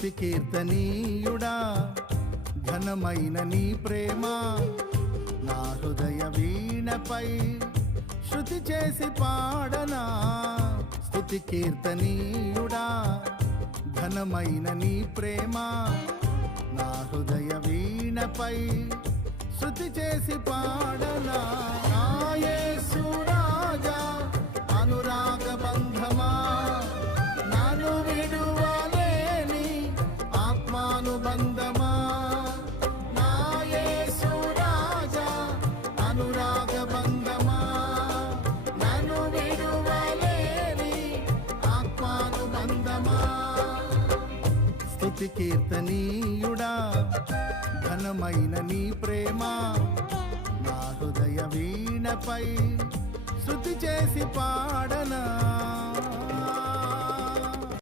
స్తుతి కీర్తనీయుడా ఘనమైన నీ ప్రేమ నా హృదయ వీణపై శృతి చేసి పాడనా. స్తుతి కీర్తనీయుడా ఘనమైన నీ ప్రేమ నా హృదయ వీణపై శృతి చేసి పాడనా. నా యేసు రాజా అనురాగ బంధమా నన్ను విడువలేని ఆత్మానుబంధమా. నా యేసు రాజా అనురాగ బంధమా నన్ను విడువలేని ఆత్మానుబంధమా. స్తుతి కీర్తనీయుడా ఘనమైన నీ ప్రేమ నా హృదయ వీణపై శృతి చేసి పాడనా.